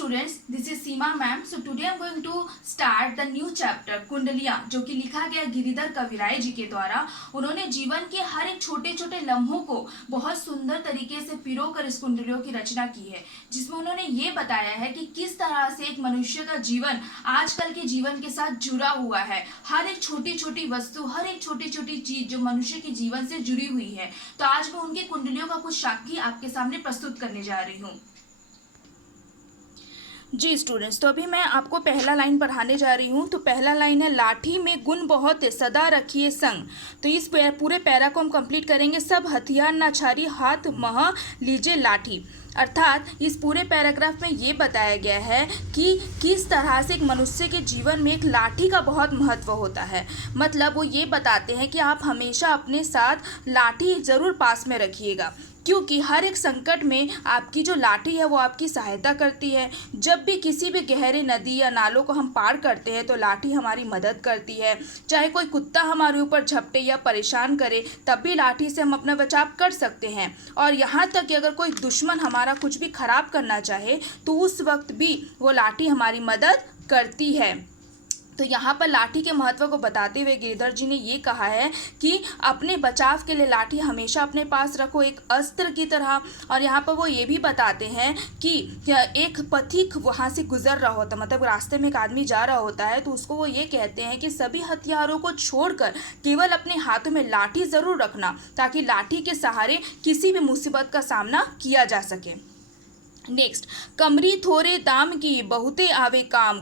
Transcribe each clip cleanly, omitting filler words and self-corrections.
students, this is Seema ma'am. So today I am going to start the new chapter कुंडलियाँ, जो कि लिखा गया गिरिधर कविराय जी के द्वारा। उन्होंने जीवन के हर एक छोटे छोटे लम्हों को बहुत सुंदर तरीके से पिरोकर इस कुंडलियों की रचना की है, जिसमें उन्होंने ये बताया है कि किस तरह से एक मनुष्य का जीवन आजकल के जीवन के साथ जुड़ा हुआ है। हर एक छोटी छोटी वस्तु, हर एक छोटी छोटी चीज जो मनुष्य के जीवन से जुड़ी हुई है। तो आज मैं उनकी कुंडलियों का कुछ साक्षी आपके सामने प्रस्तुत करने जा रही हूँ। जी स्टूडेंट्स, तो अभी मैं आपको पहला लाइन पढ़ाने जा रही हूँ। तो पहला लाइन है, लाठी में गुण बहुत सदा रखिए संग। तो इस पूरे पैरा को हम कंप्लीट करेंगे। सब हथियार ना छारी, हाथ मह लीजिए लाठी। अर्थात इस पूरे पैराग्राफ में ये बताया गया है कि किस तरह से एक मनुष्य के जीवन में एक लाठी का बहुत महत्व होता है। मतलब वो ये बताते हैं कि आप हमेशा अपने साथ लाठी ज़रूर पास में रखिएगा, क्योंकि हर एक संकट में आपकी जो लाठी है वो आपकी सहायता करती है। जब भी किसी भी गहरे नदी या नालों को हम पार करते हैं तो लाठी हमारी मदद करती है। चाहे कोई कुत्ता हमारे ऊपर झपटे या परेशान करे, तब भी लाठी से हम अपना बचाव कर सकते हैं। और यहाँ तक कि अगर कोई दुश्मन हमारा कुछ भी खराब करना चाहे तो उस वक्त भी वो लाठी हमारी मदद करती है। तो यहाँ पर लाठी के महत्व को बताते हुए गिरिधर जी ने ये कहा है कि अपने बचाव के लिए लाठी हमेशा अपने पास रखो, एक अस्त्र की तरह। और यहाँ पर वो ये भी बताते हैं कि एक पथिक वहाँ से गुजर रहा होता, मतलब रास्ते में एक आदमी जा रहा होता है, तो उसको वो ये कहते हैं कि सभी हथियारों को छोड़कर केवल अपने हाथों में लाठी ज़रूर रखना, ताकि लाठी के सहारे किसी भी मुसीबत का सामना किया जा सके। नेक्स्ट, कमरी थोरे दाम की बहुते आवे काम,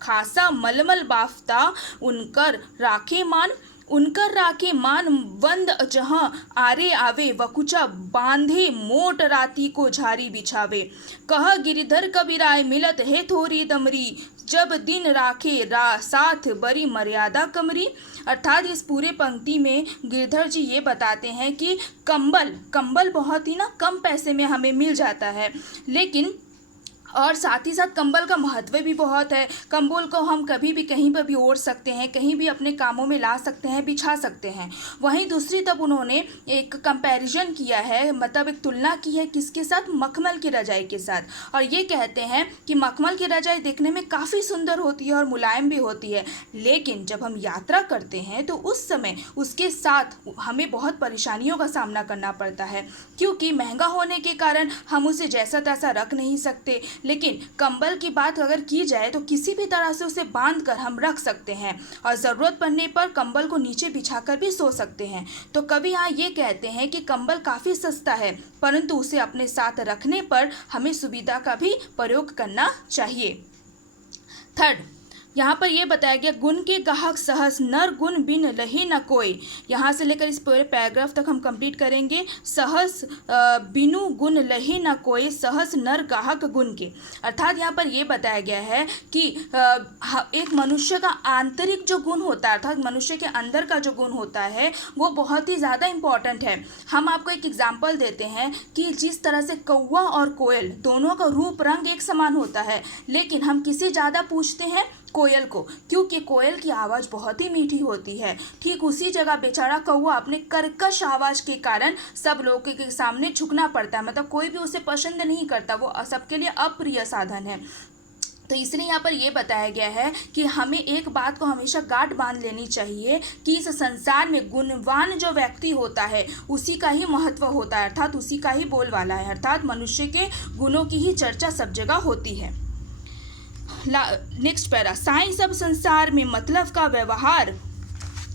खासा मलमल बाफ्ता उनकर राखे मान बंद जहाँ आरे आवे, वकुचा बांधे मोट राती को झारी बिछावे। कह गिरिधर कबीराय मिलत है थोरी दमरी, जब दिन राखे साथ बड़ी मर्यादा कमरी। अर्थात इस पूरे पंक्ति में गिरधर जी ये बताते हैं कि कंबल बहुत ही कम पैसे में हमें मिल जाता है, लेकिन और साथ ही साथ कंबल का महत्व भी बहुत है। कंबल को हम कभी भी कहीं पर भी ओढ़ सकते हैं, कहीं भी अपने कामों में ला सकते हैं, बिछा सकते हैं। वहीं दूसरी तब उन्होंने एक कंपैरिजन किया है, मतलब एक तुलना की है किसके साथ, मखमल की रजाई के साथ। और ये कहते हैं कि मखमल की रजाई देखने में काफ़ी सुंदर होती है और मुलायम भी होती है, लेकिन जब हम यात्रा करते हैं तो उस समय उसके साथ हमें बहुत परेशानियों का सामना करना पड़ता है, क्योंकि महंगा होने के कारण हम उसे जैसा तैसा रख नहीं सकते। लेकिन कंबल की बात अगर की जाए तो किसी भी तरह से उसे बांध कर हम रख सकते हैं, और ज़रूरत पड़ने पर कंबल को नीचे बिछाकर भी सो सकते हैं। तो कवि यहाँ ये कहते हैं कि कंबल काफ़ी सस्ता है, परंतु उसे अपने साथ रखने पर हमें सुविधा का भी प्रयोग करना चाहिए। थर्ड, यहाँ पर यह बताया गया, गुण के गाहक सहस नर गुण बिन लही न कोई। यहाँ से लेकर इस पूरे पैराग्राफ तक हम कंप्लीट करेंगे। सहस बिनु गुण लही न कोई, सहस नर गाहक गुण के। अर्थात यहाँ पर यह बताया गया है कि एक मनुष्य का आंतरिक जो गुण होता है, अर्थात मनुष्य के अंदर का जो गुण होता है वो बहुत ही ज़्यादा इम्पॉर्टेंट है। हम आपको एक एग्जाम्पल देते हैं कि जिस तरह से कौवा और कोयल दोनों का रूप रंग एक समान होता है, लेकिन हम किसे ज़्यादा पूछते हैं, कोयल को, क्योंकि कोयल की आवाज़ बहुत ही मीठी होती है। ठीक उसी जगह बेचारा कौवा अपने कर्कश आवाज़ के कारण सब लोगों के सामने झुकना पड़ता है, मतलब कोई भी उसे पसंद नहीं करता, वो सबके लिए अप्रिय साधन है। तो इसलिए यहाँ पर यह बताया गया है कि हमें एक बात को हमेशा गांठ बांध लेनी चाहिए कि इस संसार में गुणवान जो व्यक्ति होता है उसी का ही महत्व होता है, अर्थात उसी का ही बोलवाला है। अर्थात मनुष्य के गुणों की ही चर्चा सब जगह होती है। नेक्स्ट पैरा, साईं सब संसार में मतलब का व्यवहार।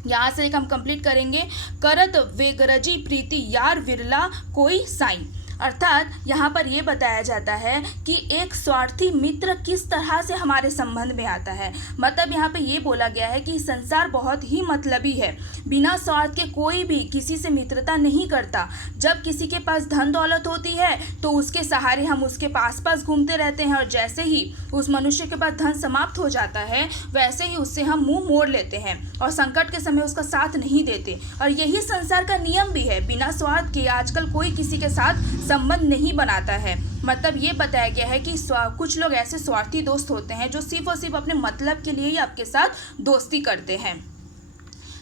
यहाँ से एक हम कंप्लीट करेंगे। करत वेगरजी प्रीति यार विरला कोई साईं। अर्थात यहाँ पर यह बताया जाता है कि एक स्वार्थी मित्र किस तरह से हमारे संबंध में आता है। मतलब यहाँ पे ये बोला गया है कि संसार बहुत ही मतलबी है, बिना स्वार्थ के कोई भी किसी से मित्रता नहीं करता। जब किसी के पास धन दौलत होती है तो उसके सहारे हम उसके पास घूमते रहते हैं, और जैसे ही उस मनुष्य के पास धन समाप्त हो जाता है वैसे ही उससे हम मुँह मोड़ लेते हैं और संकट के समय उसका साथ नहीं देते। और यही संसार का नियम भी है, बिना स्वार्थ के आजकल कोई किसी के साथ संबंध नहीं बनाता है। मतलब ये बताया गया है कि कुछ लोग ऐसे स्वार्थी दोस्त होते हैं जो सिर्फ और सिर्फ अपने मतलब के लिए ही आपके साथ दोस्ती करते हैं।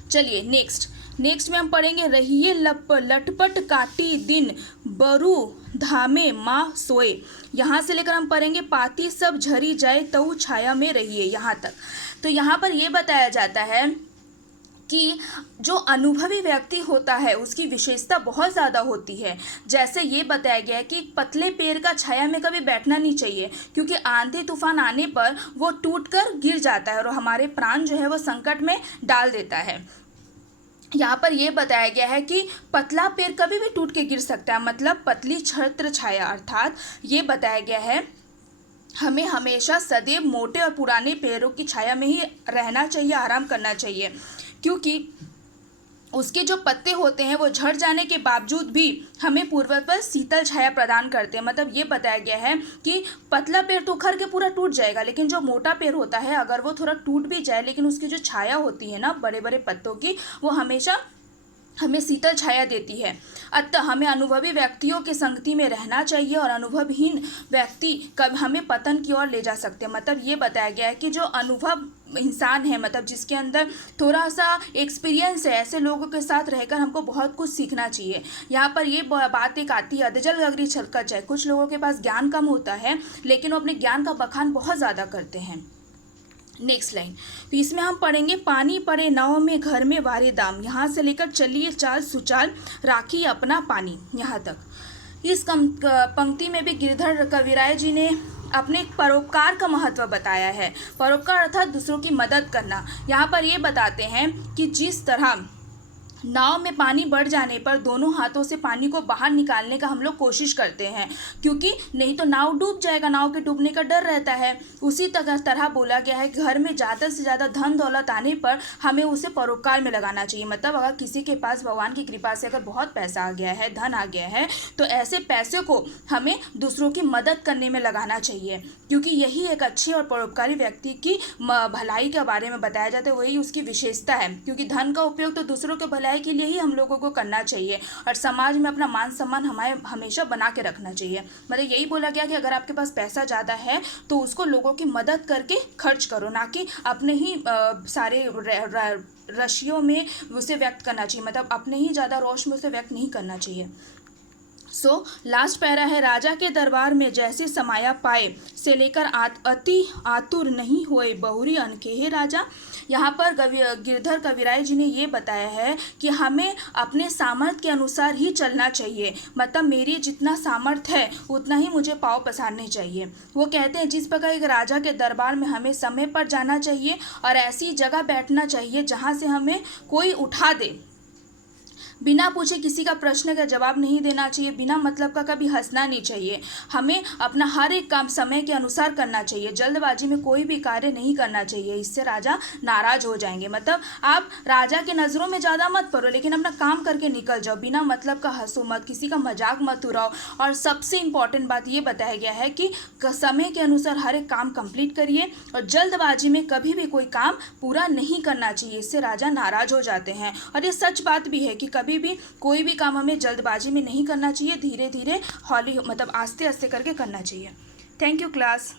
चलिए नेक्स्ट, नेक्स्ट में हम पढ़ेंगे रहिए लटपट काटी दिन बरु धामे माँ सोए। यहाँ से लेकर हम पढ़ेंगे पाती सब झरी जाए तऊ छाया में रहिए, यहाँ तक। तो यहाँ पर ये बताया जाता है कि जो अनुभवी व्यक्ति होता है उसकी विशेषता बहुत ज़्यादा होती है। जैसे ये बताया गया है कि पतले पेड़ का छाया में कभी बैठना नहीं चाहिए, क्योंकि आंधी तूफान आने पर वो टूटकर गिर जाता है और हमारे प्राण जो है वो संकट में डाल देता है। यहाँ पर यह बताया गया है कि पतला पेड़ कभी भी टूट के गिर सकता है, मतलब पतली छत्र छाया, अर्थात ये बताया गया है हमें हमेशा सदैव मोटे और पुराने पेड़ों की छाया में ही रहना चाहिए, आराम करना चाहिए, क्योंकि उसके जो पत्ते होते हैं वो झड़ जाने के बावजूद भी हमें पूर्वज पर शीतल छाया प्रदान करते हैं। मतलब ये बताया गया है कि पतला पेड़ तो उखड़ के पूरा टूट जाएगा, लेकिन जो मोटा पेड़ होता है अगर वो थोड़ा टूट भी जाए, लेकिन उसकी जो छाया होती है ना बड़े बड़े पत्तों की, वो हमेशा हमें शीतल छाया देती है। अतः हमें अनुभवी व्यक्तियों के संगति में रहना चाहिए और अनुभवहीन व्यक्ति कब हमें पतन की ओर ले जा सकते हैं। मतलब ये बताया गया है कि जो अनुभव इंसान है, मतलब जिसके अंदर थोड़ा सा एक्सपीरियंस है, ऐसे लोगों के साथ रहकर हमको बहुत कुछ सीखना चाहिए। यहाँ पर ये बात एक आती है, अधजल गगरी छलकत जाए। कुछ लोगों के पास ज्ञान कम होता है लेकिन वो अपने ज्ञान का बखान बहुत ज़्यादा करते हैं। नेक्स्ट लाइन, तो इसमें हम पढ़ेंगे पानी पड़े नाव में घर में वारे दाम। यहाँ से लेकर चलिए चाल सुचाल राखी अपना पानी, यहाँ तक। इस पंक्ति में भी गिरधर कविराय जी ने अपने परोपकार का महत्व बताया है। परोपकार अर्थात दूसरों की मदद करना। यहाँ पर ये बताते हैं कि जिस तरह नाव में पानी बढ़ जाने पर दोनों हाथों से पानी को बाहर निकालने का हम लोग कोशिश करते हैं, क्योंकि नहीं तो नाव डूब जाएगा, नाव के डूबने का डर रहता है। उसी तरह बोला गया है कि घर में ज़्यादा से ज़्यादा धन दौलत आने पर हमें उसे परोपकार में लगाना चाहिए। मतलब अगर किसी के पास भगवान की कृपा से अगर बहुत पैसा आ गया है, धन आ गया है, तो ऐसे पैसे को हमें दूसरों की मदद करने में लगाना चाहिए, क्योंकि यही एक अच्छे और परोपकारी व्यक्ति की भलाई के बारे में बताया जाता है, वही उसकी विशेषता है। क्योंकि धन का उपयोग तो दूसरों के भलाई के लिए ही हम लोगों को करना चाहिए और समाज में अपना मान सम्मान हमें हमेशा बना के रखना चाहिए। मतलब यही बोला गया कि अगर आपके पास पैसा ज़्यादा है तो उसको लोगों की मदद करके खर्च करो, ना कि अपने ही सारे रशियों में उसे व्यक्त करना चाहिए। मतलब अपने ही ज़्यादा रोश में उसे व्यक्त नहीं करना चाहिए। लास्ट पैरा है, राजा के दरबार में जैसे समाया पाए से लेकर अति आतुर नहीं होए बहुरी अनकेहे राजा। यहाँ पर गिरधर कविराय जी ने ये बताया है कि हमें अपने सामर्थ्य के अनुसार ही चलना चाहिए। मतलब मेरी जितना सामर्थ्य है उतना ही मुझे पाँव पसारने चाहिए। वो कहते हैं जिस प्रकार एक राजा के दरबार में हमें समय पर जाना चाहिए और ऐसी जगह बैठना चाहिए जहाँ से हमें कोई उठा दे, बिना पूछे किसी का प्रश्न का जवाब नहीं देना चाहिए, बिना मतलब का कभी हंसना नहीं चाहिए। हमें अपना हर एक काम समय के अनुसार करना चाहिए, जल्दबाजी में कोई भी कार्य नहीं करना चाहिए, इससे राजा नाराज हो जाएंगे। मतलब आप राजा के नज़रों में ज़्यादा मत पड़ो, लेकिन अपना काम करके निकल जाओ, बिना मतलब का हंसो मत, किसी का मजाक मत उड़ाओ। और सबसे इम्पॉर्टेंट बात ये बताया गया है कि समय के अनुसार हर एक काम कंप्लीट करिए और जल्दबाजी में कभी भी कोई काम पूरा नहीं करना चाहिए, इससे राजा नाराज हो जाते हैं। और ये सच बात भी है कि कभी भी कोई भी काम हमें जल्दबाजी में नहीं करना चाहिए, धीरे धीरे हौली मतलब आस्ते आस्ते करके करना चाहिए। Thank you class.